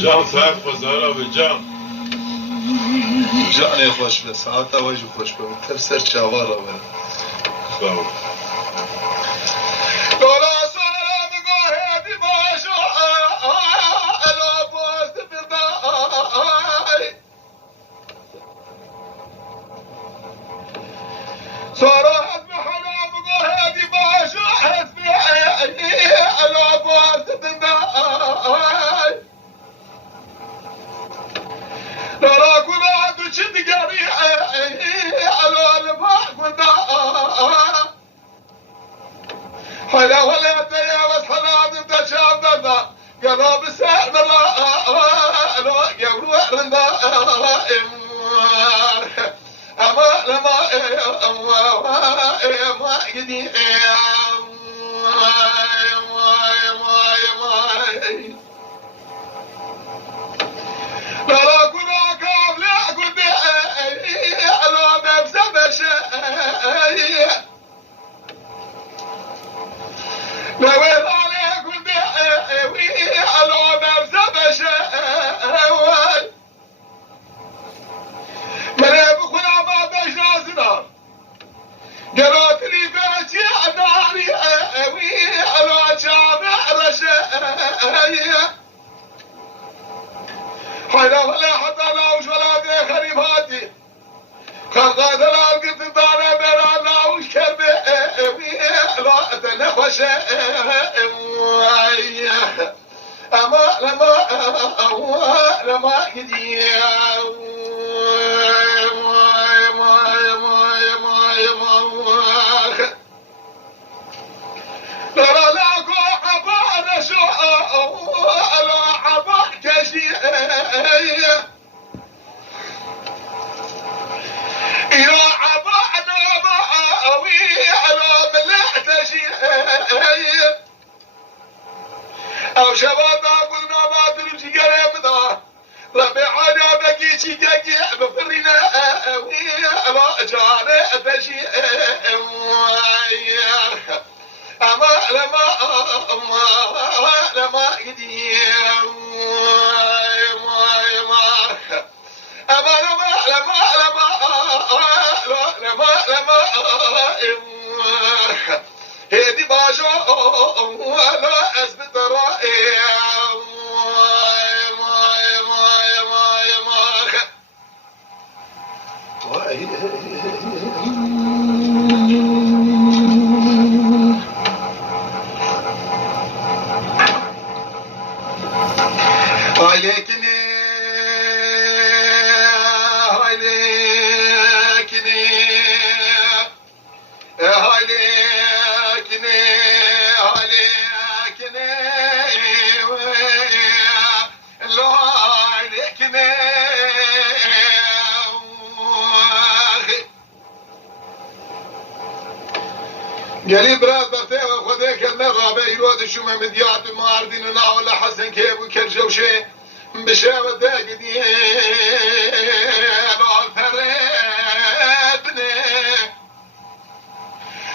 جان صاحب خزارا به جان جان خوش به ساعت واجو خوش به تفسیر چاوارا به خب دولا سلام گاه بی باشا الا باست بدای سارا حد حرام گاه بی باشا حسبی الا باست بدای لا كنا دوشي دقاري على الباع كنا حلا ولا تيا بس حلا ضد شابنا قالوا بسعر لا قالوا رندا اما لما ما قدي لا كنا كاب لا قد على بسبش لا وين عليكم على بسبش من يبخل ما بش نازنا قرات لي بيتي ناري على جامع رشا حيلا ولا حتى لاوش ولا دي خريفاتي خلقات الالقط دارا بلا لاوش كربي لا تنخوش اما لما قدي لا لا كو عبا نشو لا عبا كشي إلى عبا نباوي على ملعت شي أو شباب قلنا ما ترجي قريب ذا ربي عجبك شي جاكي بفرنا لا جاري تشي أما لما قدي أما لما هدي باشا لا أثبت رأي قالي براد برتي وخذيك المرة بيرود شو من مديات وماردين ولا حسن كيف وكرجوشي بشامة داقدي لو الفريدني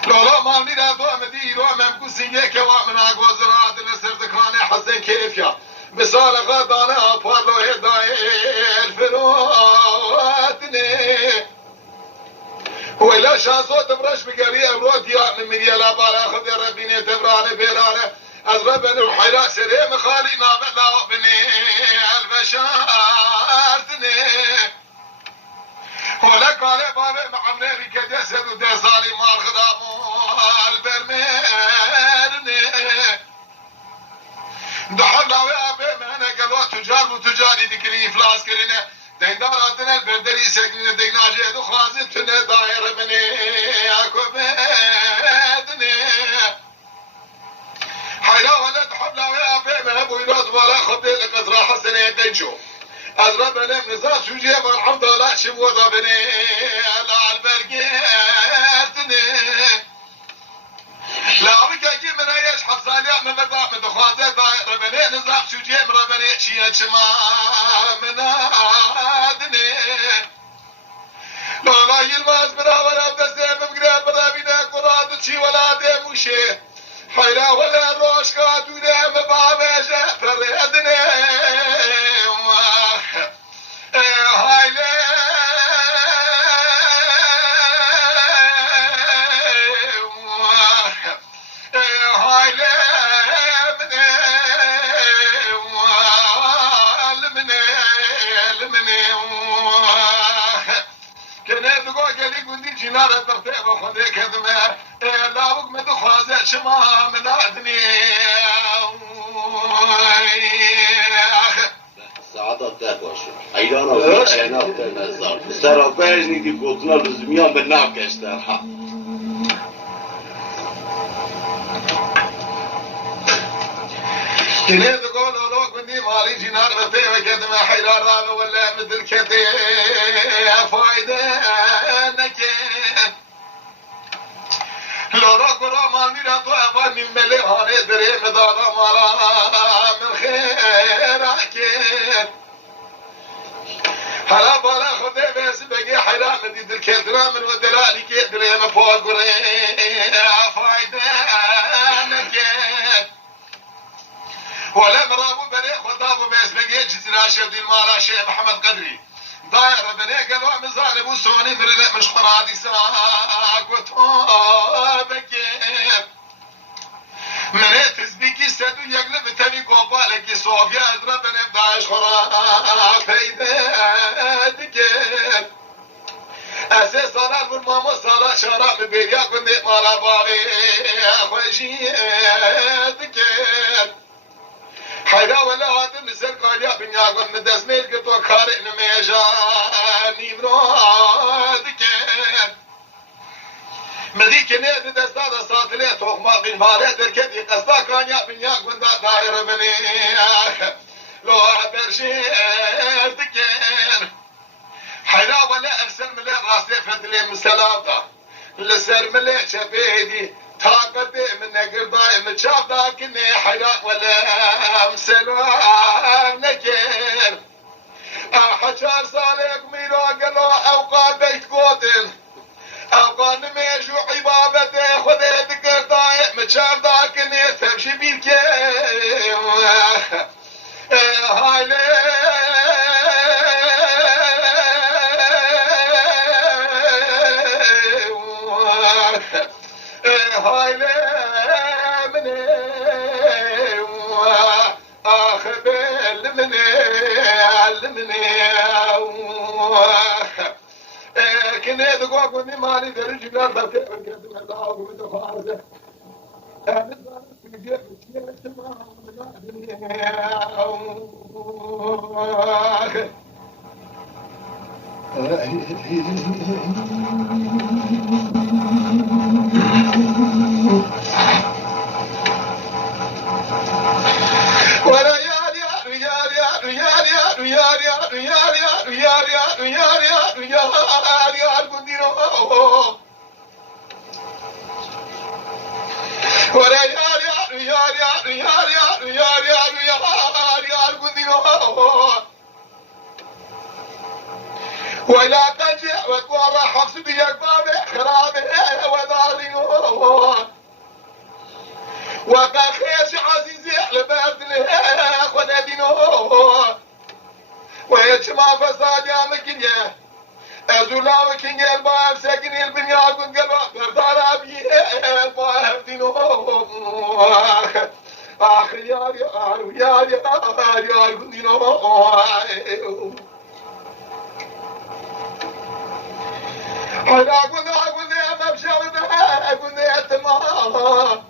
لو ما مدينا دو مدي لو ممكوسين يك ومن اقوز راد لسردكاني حسن كيف يا بسال غدانا بارلو هداي الفرودني ولا شاسو تبرش بقريه روديا من مليلا بارا خذ ربيني تبراني بيرانه از ربن الحيرة سري مخالي نابلا بني البشارتني ولا قال بابا معمري كجسد ودزالي مال خدامو البرميرني دحلا وابي مهنا قالوا تجار وتجاري دكري افلاس كرينه دينداراتنا البردري سكنه ديناجي دو خازن تنه دايره بني اكو بدني حيلا ولد حبلا ويا ما ابو يراد ولا خد لك ازرا حسن يدجو ازرا بنا نزاع شو جيب الحمد لله شبو ضبني على البرقيرتني لا بك اجي من ايش حفصاليا من بدا من خوازه دايره بني نزاع شو جيب ربني شي شما من ادني لا يلماس بنا ولا بدسه بقرا بدا بينا قراد شي ولا دموشي حيلا ولا روش قاتو دم بابا فريدني نارد برتي وخذي كذمة لا بق مدخوازة شما مدادني سعادت باشد ایران آبی شناخت نظر سرابهش نیدی گوتنا لزمیان به ناکش درها كنيت تقول لوك مني مالي جنار بتي وكذا حيران رامي ولا مثل كتي فايدة نكين لوك ورا مالي راتو أبا من ملي هاني دري مدانا مالا من خير أكين هلا بالا خذي بس بقي حيران من دي الكترة من ودلالي كدري ما فوق فايدة نكين ولا مرابو بني خطابو بيس بقيت جزيرة شبدي المالا شيخ محمد قدري دايرة بني قالوا مزالي بوسوني مرنق مش قرادي ساق وطوبكي مريت تزبيكي سدو يقلب تبي قوبالكي صوفيا ادربني بدايش خراب فيدتك اساس صلاة بالماما صلاة شراب بيريا كنت مالا بابي خوشيتك حيدا ولا هذا نسر قاليا بنياغن مدزميل كتو خارق نميجا نيبرادك مدي كنيت دستا ساتلي توخما قنفالي دركدي قصدا كانيا بنياغن دائرة بني لو برشيرتك حيدا ولا ارسل ملي راسي فتلي مسلابدا لسر ملي شبيدي طاقتي من نقر دائم تشاف ذاكني حياة ولا مسلام نكير حجار صالح ميرو قالوا اوقات بيت قوتن اوقات نميشو عبابته خذي ذكر دائم تشاف ذاكني تمشي بالكير هاي هاي مني اخبل مني كني ذقوقني مالي درجنا بكيف الله ومدخارجه ولا تجع وتورى حفص بيك بابي خرابي وداري وقال خيش عزيزي لبرد لي خدتينو ويش ما فساد يا مكنيا أزولا مكنيا الباب ساكن البنيا كنت قلبا بردار أبي الباب دينو آخ يا دينو أنا أقول يا مبشرة أقول يا تمام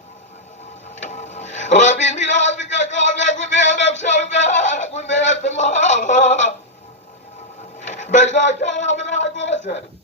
ربي ميلادك قال أقول يا مبشرة أقول يا تمام بجنا كلام أنا أقول